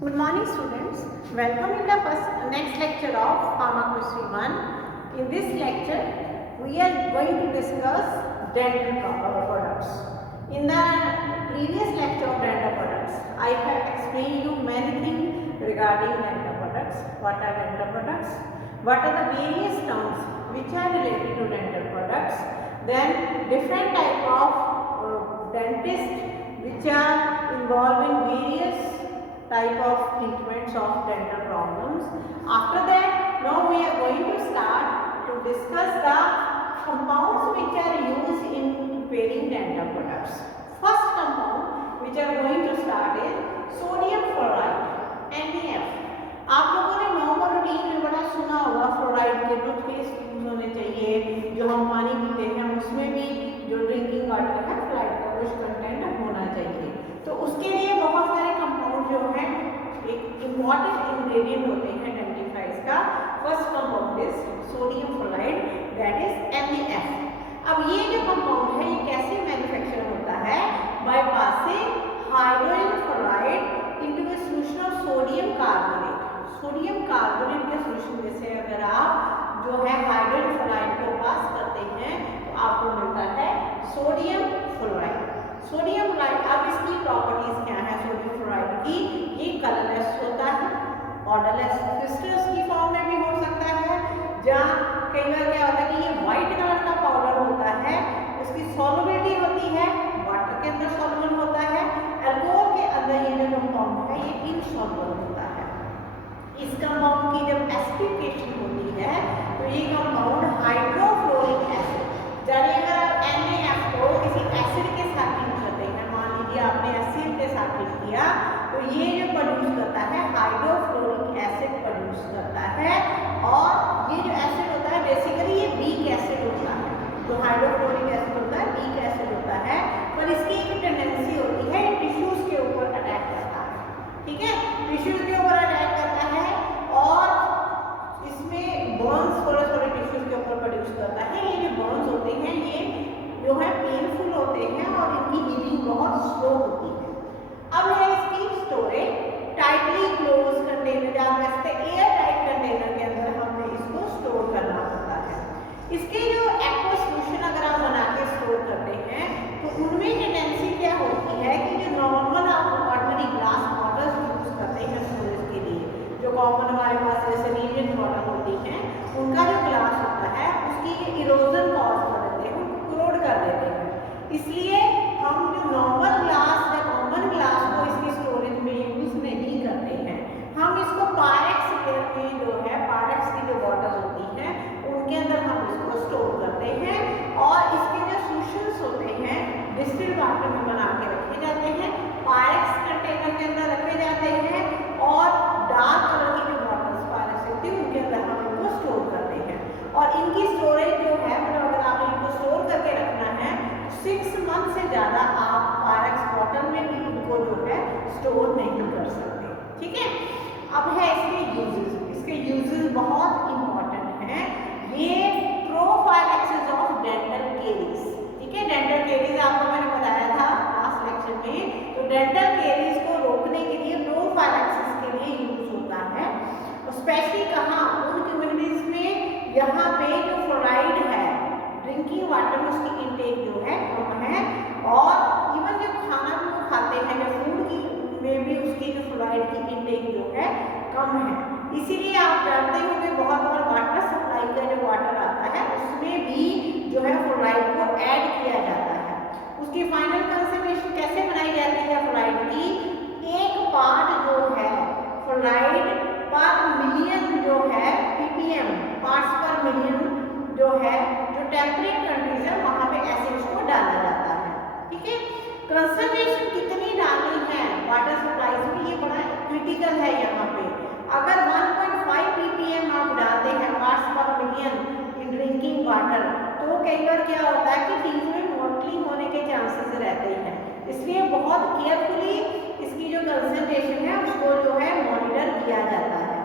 Good morning students. Welcome in the next lecture of Pharmacology 1. In this lecture, we are going to discuss dental products. In the previous lecture of dental products, I have explained you many things regarding dental products. What are dental products? What are the various terms which are related to dental products? Then different type of dentists which are involved in various type of treatments of dental problems. After that, now we are going to start to discuss the compounds which are used in preparing dental products. First compound which are going to start is sodium fluoride NaF. आप लोगों ने normal routine में बड़ा सुना होगा fluoride के toothpaste use होने चाहिए, जो हम पानी पीते हैं उसमें भी जो ड्रिंकिंग वाटर है फ्लोराइड का कुछ कंटेंट होना चाहिए। तो उसके लिए बहुत सारे कंपाउंड जो है एक इम्पॉर्टेंट इंग्रेडिएंट होते हैं डेंटिफाइज का। First compound is sodium fluoride that is NaF। अब ये जो कंपाउंड है ये कैसे मैन्युफैक्चर होता है? By passing hydrogen fluoride into A solution of sodium carbonate. Sodium carbonate के सॉल्यूशन में से अगर आप जो है हाइड्रोजन फ्लोराइड को पास करते हैं तो आपको मिलता है सोडियम फ्लोराइड। सोडियम फ्लोराइड, अब इसकी प्रॉपर्टीज क्या है सोडियम फ्लोराइड की? ये कलरलेस होता है, ऑर्डरलेस, क्रिस्टल्स की फॉर्म में भी हो सकता है, जहाँ कई बार क्या होता है कि ये व्हाइट कलर का पाउडर होता है, उसकी सॉल्युबिलिटी होती है, वाटर के अंदर सॉल्युबल होता है, अल्कोहल के अंदर ये जो कंपाउंड है ये इनसॉल्युबल होता है। इस कंपाउंड की जब एसिडिफिकेशन होती है तो ये कंपाउंड हाइड्रोफ्लोरिक एसिड, यानी अगर आप NaF को किसी एसिड के साथ ट्रीट करते हैं, मान लीजिए आपने एसिड के साथ ट्रीट किया तो ये जो प्रोड्यूस करता है हाइड्रोफ्लोरिक एसिड प्रोड्यूस करता है। और ये जो एसिड होता है बेसिकली ये वीक एसिड होता है, जो हाइड्रोफ्लोरिक एसिड होता है वीक एसिड होता है, पर इसकी एक टेंडेंसी होती है टिश्यूज के ऊपर अटैक करता है, ठीक है, टिश्यूज के ऊपर अटैक करता है और इसमें बर्न्स थोड़े थोड़े टिश्यूज के ऊपर प्रोड्यूस करता है। ये जो बर्न्स होते हैं ये जो है पेनफुल होते हैं और इनकी हीलिंग बहुत स्लो होती है। अब है इसकी स्टोरेज, टाइटली क्लोज कंटेनर, जहाँ वैसे एयर टाइट कंटेनर के अंदर हमें इसको स्टोर करना होता है। इसके जो एक्वा सॉल्यूशन अगर आप बना के स्टोर करते हैं तो उनमें टेंडेंसी क्या होती है कि जो नॉर्मल आप ऑर्डिनरी ग्लास बॉटल्स यूज करते हैं स्टोरेज के लिए, जो कॉमन हमारे पास जैसे रीजन बॉटल होती हैं, उनका जो ग्लास होता है उसकी ये इरोजन कॉज कर देते हैं, उनको क्रोड कर देते हैं। इसलिए हम जो नॉर्मल ग्लास या कॉमन ग्लास को इसकी स्टोरेज में यूज नहीं करते हैं, हम इसको पायरेक्स में जो है पायरेक्स की जो बॉटल होती हैं उनके अंदर हम इसको स्टोर करते हैं और इसके जो सॉल्यूशंस होते हैं डिस्टिल्ड वाटर में बना के रखे जाते हैं, पायरेक्स कंटेनर के अंदर रखे जाते हैं और डार्क कलर की जो बॉटल्स पायरेक्स होती है उनके अंदर हम इनको स्टोर करते हैं। और इनकी स्टोरेज जो है मतलब अगर आपने इनको स्टोर करके रखना है 6 मंथ से ज़्यादा आप पायरेक्स बॉटल में भी इनको जो है स्टोर नहीं कर सकते, ठीक है। अब है इसके यूजेस, इसके यूजेस बहुत इंपॉर्टेंट हैं। ये प्रोफाइलैक्सिस ऑफ डेंटल केरीज, ठीक है, डेंटल केरीज आपको मैंने बताया था लास्ट लेक्चर में, तो डेंटल केरीज को रोकने के लिए प्रोफाइलैक्सिस के लिए यूज होता है। और स्पेशली कहाँ? उन कम्युनिटीज में यहाँ पे जो फ्लोराइड है ड्रिंकिंग वाटर में उसकी इंटेक जो है कम है और इवन जो खाना भी वो खाते हैं जो फूड की में भी उसकी जो फ्लोराइड की इंटेक जो है कम है। इसीलिए आप जानते होंगे बहुत बार वाटर सप्लाई का जो वाटर आता है उसमें भी जो है फ्लोराइड को ऐड किया जाता है। उसकी फाइनल कंसंट्रेशन कैसे बनाई जाती है फ्लोराइड की? एक पार्ट जो है फ्लोराइड पर मिलियन जो है ppm पार्ट्स पर मिलियन जो है जो टेम्परेट कंट्रीज है वहाँ पे एसिड्स को डाला जाता है, ठीक है। कंसंट्रेशन कितनी डालनी है वाटर सप्लाईज में ये बड़ा क्रिटिकल है यहाँ पे। अगर 1.5 ppm आप डालते हैं पार्ट्स पर मिलियन इन ड्रिंकिंग वाटर तो कई बार क्या होता है कि चीज में मॉटलिंग होने के चांसेस रहते हैं, इसलिए बहुत केयरफुली इसकी जो कंसंट्रेशन है उसको जो है मॉनिटर किया जाता है।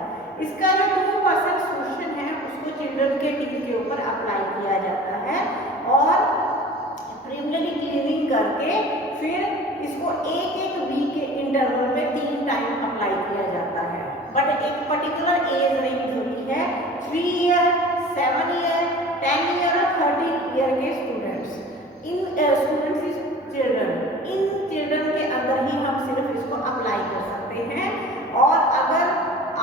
इसका जो 2% सॉल्यूशन है उसको चिल्ड्रन के टीथ के ऊपर अप्लाई किया जाता है और प्रीलिमिनरी क्लीनिंग करके फिर इसको एक वीक के इंटरवल पे 3 टाइम अप्लाई किया एज रेंज होती है 3 ईयर, 7 ईयर, 10 ईयर और 13 ईयर के students. In students is children, in children के अंदर ही हम सिर्फ इसको अप्लाई कर सकते हैं। और अगर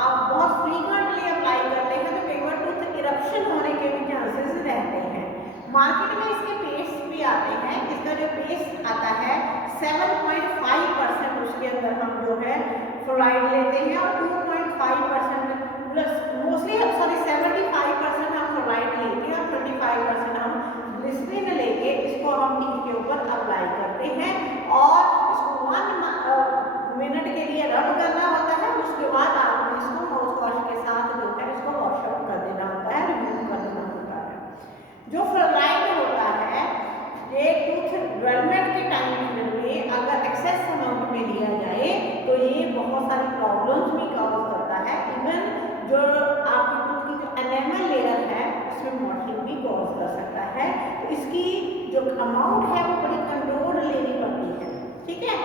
आप बहुत फ्रीक्वेंटली अप्लाई करते हैं तो कई बार टूथ इरप्शन होने के भी चांसेस रहते हैं। मार्केट में इसके पेस्ट भी आते हैं, इसका जो पेस्ट आता है 7.5% उसके अंदर हम जो है फ्लोराइड लेते हैं और 2.5% मोस्टली 75% हम फ्लोराइड लेके और 25% हम ग्लिसरीन लेके इसको हम टीथ के ऊपर अप्लाई करते हैं और इसको 1 मिनट के लिए रब करना होता है। उसके बाद आपको इसको माउथ वॉश के साथ जो है इसको वॉश आउट कर देना होता है, रिमूव कर देना होता है। जो फ्लोराइड होता है ये टूथ डेवलपमेंट के टाइम में अगर एक्सेस अमाउंट में लिया जाए तो ये बहुत सारी प्रॉब्लम्स भी कॉज करता है। इवन जो आपकी टूथ की जो एनेमल लेयर है उसमें मॉडलिंग भी कॉज कर सकता है। तो इसकी जो अमाउंट है वो बड़ी कंट्रोल लेनी पड़ती है, ठीक है।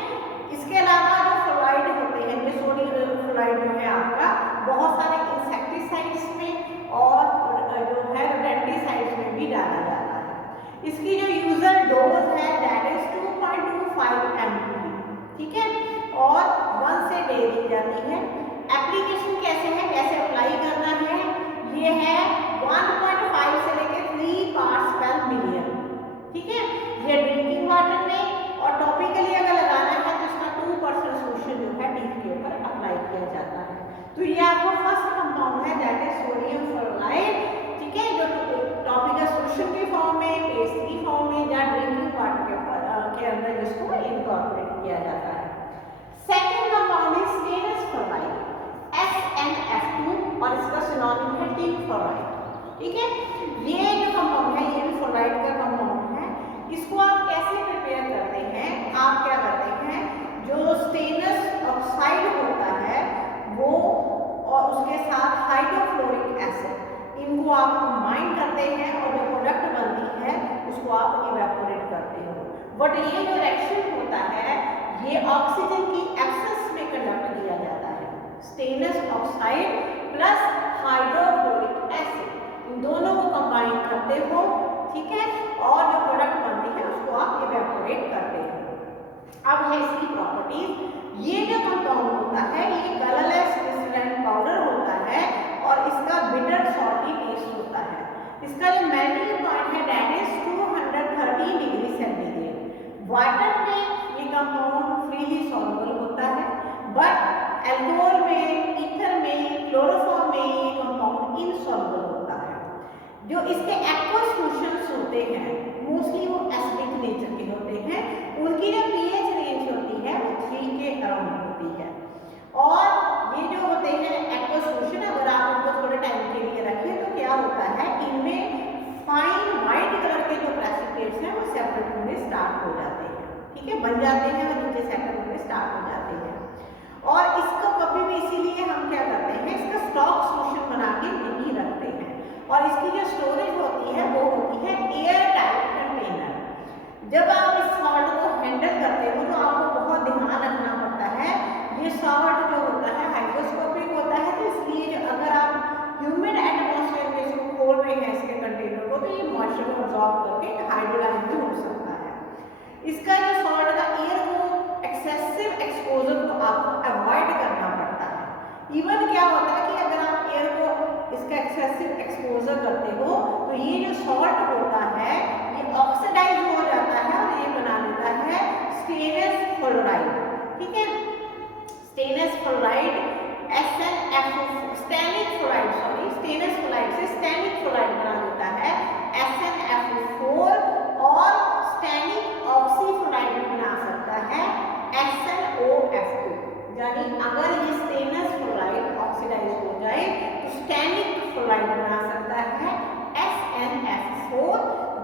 इसके अलावा जो फ्लोराइड होते हैं, ये सोडियम फ्लोराइड जो है आपका बहुत सारे इंसेक्टिसाइड्स में और जो है रोडेंटिसाइड्स में भी डाला जाता है। इसकी जो यूजर डोज है दैट इज 2.25 mg, ठीक है, और 1 से दे दी जाती है। एप्लीकेशन कैसे है, कैसे अप्लाई करना है, ये है 1.5 से लेके 3 पार्ट्स पर मिलियन, ठीक है। ये ड्रिंकिंग वाटर में और टॉपिकली अगर लगाना है तो इसका 2% सोल्यूशन जो है टीथ के ऊपर अप्लाई किया जाता है। तो ये आपका फर्स्ट कंपाउंड है दैट इज सोडियम फ्लोराइड, ठीक है, जो टॉपिकल सोल्यूशन के फॉर्म में, पेस्ट की फॉर्म में या ड्रिंकिंग वाटर के अंदर इसको इनकॉर्पोरेट किया जाता है। Second compound is stannous fluoride SnF2 और इसका सिनोनिम है टिन फ्लोराइड, ठीक है। ये जो कंपाउंड है ये भी फ्लोराइड का कंपाउंड है। इसको आप कैसे प्रिपेयर करते हैं, आप क्या करते हैं, जो स्टेनस ऑक्साइड होता है वो और उसके साथ हाइड्रोफ्लोरिक एसिड, इनको आप कंबाइन करते हैं और जो प्रोडक्ट बनती है उसको आप इवेपोरेट करते हो। बट ये जो रिएक्शन होता है ये ऑक्सीजन की एब्सेंस में कंडक्ट किया जाता है। Stannous oxide plus hydrofluoric acid, इन दोनों को कंबाइन करते हो, ठीक है, और जो प्रोडक्ट बनती है उसको आप इवेपोरेट करते हो। अब है इसकी प्रॉपर्टीज। ये जो कंपाउंड होता है ये कलरलेस क्रिस्टलाइन पाउडर होता है और इसका बिटर सॉल्टी टेस्ट होता है। इसका जो मेल्टिंग पॉइंट है that is 230 degree centigrade. Water में ये कंपाउंड फ्रीली सॉल्युबल होता है, बट अल्कोहल में, ईथर में, क्लोरोफॉर्म में ये कंपाउंड इनसॉल्युबल होता है। जो इसके एक्वस सॉल्यूशंस होते हैं मोस्टली वो एसिडिक नेचर के होते हैं, उनकी जो पीएच रेंज होती है वो 3 के अराउंड होती है। और ये जो होते हैं एक्वस सॉल्यूशन, अगर आप उनको थोड़े टाइम के लिए रखें तो क्या होता है, इनमें फाइन वाइट कलर के जो प्रेसिपिटेट्स हैं वो सेपरेट होने स्टार्ट हो जाते हैं, ठीक है, बन जाते हैं और नीचे सेपरेट होने स्टार्ट हो जाते हैं। और इसको कभी भी इसीलिए हम क्या करते हैं, इसका स्टॉक सॉल्यूशन बना के नहीं रखते हैं। और इसकी जो स्टोरेज होती है वो होती है एयर टाइट कंटेनर। जब आप इस सॉल्ट को हैंडल करते हो तो आपको बहुत ध्यान रखना पड़ता है। ये सॉल्ट जो होता है हाइग्रोस्कोपिक होता है, तो इसलिए जो अगर आप ह्यूमिड एटमॉस्फेयर में इसको खोल रहे हैं इसके कंटेनर को, तो ये मॉइस्चर को अब्सॉर्ब करके हाइड्रोलाइज भी हो सकता है। इसका जो सॉल्ट का एयर को एक्सेसिव एक्सपोजर को आपको अवॉइड करना पड़ता है। इवन क्या होता है कि अगर आप एयर को इसका एक्सेसिव एक्सपोजर करते हो तो ये जो सॉल्ट होता है ये ऑक्सीडाइज हो जाता है और ये बना देता है स्टेनस फ्लोराइड, ठीक है। Stannous fluoride stannic fluoride stannous fluoride से स्टेनिक फ्लोराइड बना देता है SnFO4 और स्टेनिक ऑक्सी फ्लोराइड भी बना सकता है SnOF2। यानी अगर ये स्टेनस फ्लोराइड ऑक्सीडाइज हो जाए तो स्टेनिक फ्लोराइड बना सकता है SnF4,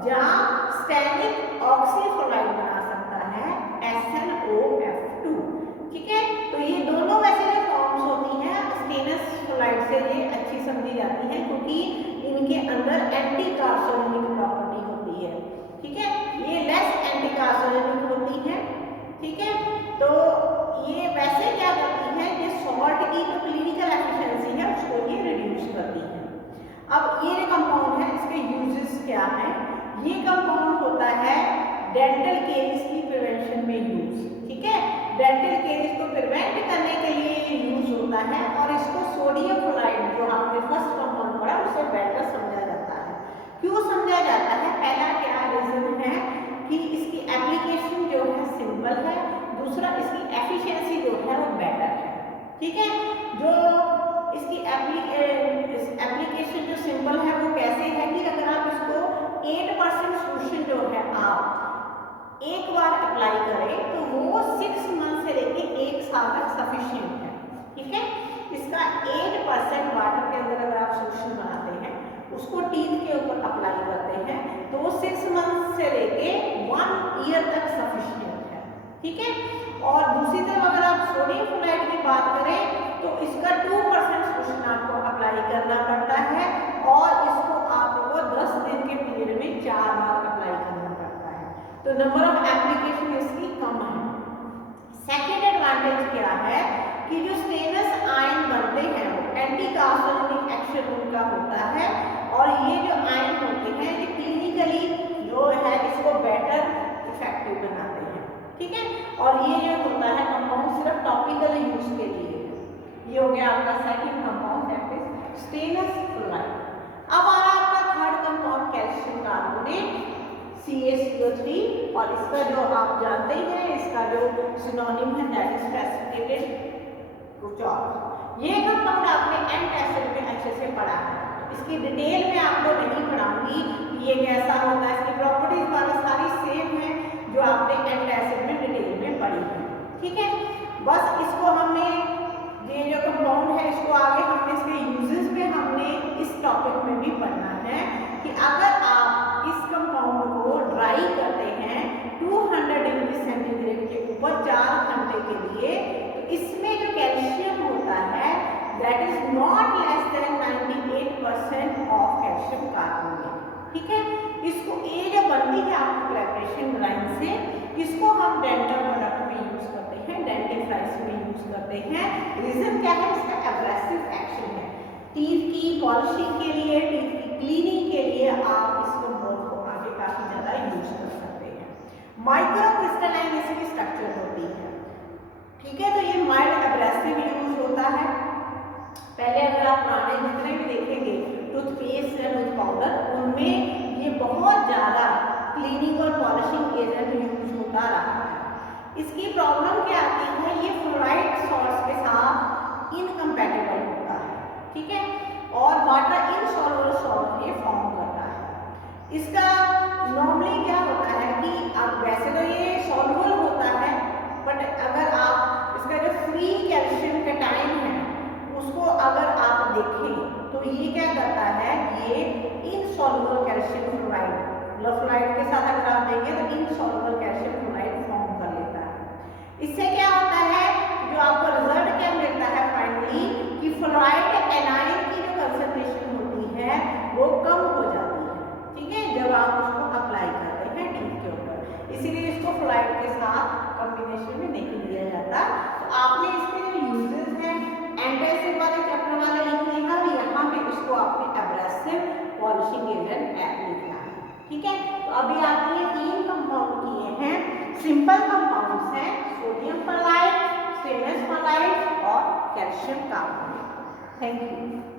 जहां स्टेनिक ऑक्सी फ्लोराइड बना सकता है SnOF2, ठीक है। तो ये दोनों वैसे जो फॉर्म्स होती हैं स्टेनस फ्लोराइड से ये अच्छी समझी जाती है क्योंकि इनके अंदर एंटी कार्सिनोजेनिक प्रॉपर्टी होती है, ठीक है। ये लेस एंटी कार्सिनोजेनिक होती है, ठीक है। तो ये वैसे क्या करती है, ये सॉल्ट की जो क्लिनिकल एफिशिएंसी है उसको ये अब ये जो कंपाउंड है इसके यूजेस क्या है? ये कंपाउंड होता है डेंटल केरीज की प्रिवेंशन में यूज, ठीक है। डेंटल केरीज को प्रिवेंट करने के लिए ये यूज होता है और इसको सोडियम फ्लोराइड जो आपने फर्स्ट कंपाउंड पढ़ा उससे बेटर समझा जाता है। क्यों समझा जाता है? पहला क्या रीजन है कि इसकी एप्लीकेशन जो है सिंपल है, दूसरा इसकी एफिशिएंसी जो है वो बेटर है, ठीक है। जो इसकी एप्लीकेशन जो सिंपल है वो कैसे है कि अगर आप इसको 8% सोल्यूशन जो है आप एक बार अप्लाई करें तो वो 6 मंथ से लेके 1 साल तक सफिशिएंट है, ठीक है। इसका 8% वाटर के अंदर अगर आप सोल्यूशन बनाते हैं उसको टीथ के ऊपर अप्लाई करते हैं तो वो 6 मंथ से लेके 1 ईयर तक सफिशिएंट है, ठीक है। और दूसरी तरफ अगर आप सोडियम फ्लोराइड की बात करें तो इसका 2% सोल्यूशन आपको अप्लाई करना पड़ता है और इसको आपको 10 दिन के पीरियड में 4 बार अप्लाई करना पड़ता है, तो नंबर ऑफ एप्लीकेशन इसकी कम है। सेकेंड एडवांटेज क्या है कि जो स्टेनलेस आयन बनते हैं वो एंटी कार्सिनोजेनिक एक्शन उनका होता है और ये जो आयन होते हैं ये क्लिनिकली जो है इसको बेटर इफेक्टिव बनाते हैं, ठीक है। और ये जो होता है कंपाउंड सिर्फ टॉपिकल यूज के लिए। ये हो गया आपका second compound that is stainless fluoride. अब आ रहा आपका third compound calcium carbonate CaCO3 और इसका जो आप जानते ही हैं इसका जो सिनोनिम है दैट इज प्रेसिपिटेटेड क्लोराइड। ये कंपाउंड आपने एंटासिड में अच्छे से पढ़ा है, इसकी डिटेल में आपको नहीं पढ़ाऊंगी ये कैसा होता है, इसकी प्रॉपर्टीज वाला सारी सेम है जो आपने एंटासिड में डिटेल में पढ़ी है, ठीक है। बस इसको हमने ये जो कंपाउंड है इसको आगे हमने इसके यूजेस में हमने इस टॉपिक में भी पढ़ना है कि अगर आप इस कंपाउंड को ड्राई करते हैं 200 डिग्री सेंटीग्रेड के ऊपर 4 घंटे के लिए तो इसमें जो कैल्शियम होता है that is not less than 98% of calcium carbonate, ठीक है। इसको ये जो बनती है आपकी प्रेपरेशन लाइन से इसको हम डेंटल प्रोडक्ट में यूज करते हैं, डेंटिफ्राइज में यूज करते हैं। रीजन क्या है? इसका एब्रेसिव एक्शन है। टीथ की पॉलिशिंग के लिए, टीथ की क्लीनिंग के लिए आप इस कंपाउंड को आगे काफी ज्यादा यूज कर सकते हैं। माइक्रो क्रिस्टलाइन इसकी स्ट्रक्चर होती है, ठीक है। तो ये माइल्ड एब्रेसिव यूज होता है। पहले अगर आप पुराने जितने भी देखेंगे टूथपेस्ट या टूथ पाउडर उनमें ये बहुत ज़्यादा क्लीनिंग और पॉलिशिंग एजेंट यूज होता रहा है। इसकी प्रॉब्लम क्या आती है? ये फ्लोराइड सॉल्ट्स के साथ इनकम्पैटिबल होता है, ठीक है, और वाटर इनसॉल्युबल सॉल्ट ये फॉर्म करता है। इसका नॉर्मली क्या होता है कि अब वैसे तो ये सॉल्युबल होता है बट अगर आप इसका जो फ्री कैल्शियम कैटायन है उसको अगर आप देखें तो ये क्या करता है, ये इनसॉल्युबल कैल्शियम फ्लोराइड फ्लोराइड के साथ अगर आप देखें तो इनसॉल्युबल कैल्शियम फ्लोराइड फॉर्म कर लेता है। इससे क्या होता है, जो आपको रिजल्ट क्या मिलता है फाइनली कि फ्लोराइड एनायन की जो कंसंट्रेशन होती है वो कम हो जाती है, ठीक है, जब आप उसको अप्लाई करते हैं टीथ के ऊपर। इसीलिए इसको फ्लोराइड के साथ कॉम्बिनेशन में नहीं लिया जाता। तो आपने इसके जो यूजेस हैं एंटासिड वाले चैप्टर वाले लिखने का और यहाँ पे इसको आपने एब्रेसिव पॉलिशिंग एजेंट लिखना है, ठीक है। तो अभी आपने ये 3 कंपाउंड किए हैं, सिंपल कंपाउंड्स हैं, सोडियम फ्लोराइड, स्टेनलेस फ्लोराइड और कैल्शियम कार्बोनेट। Thank you.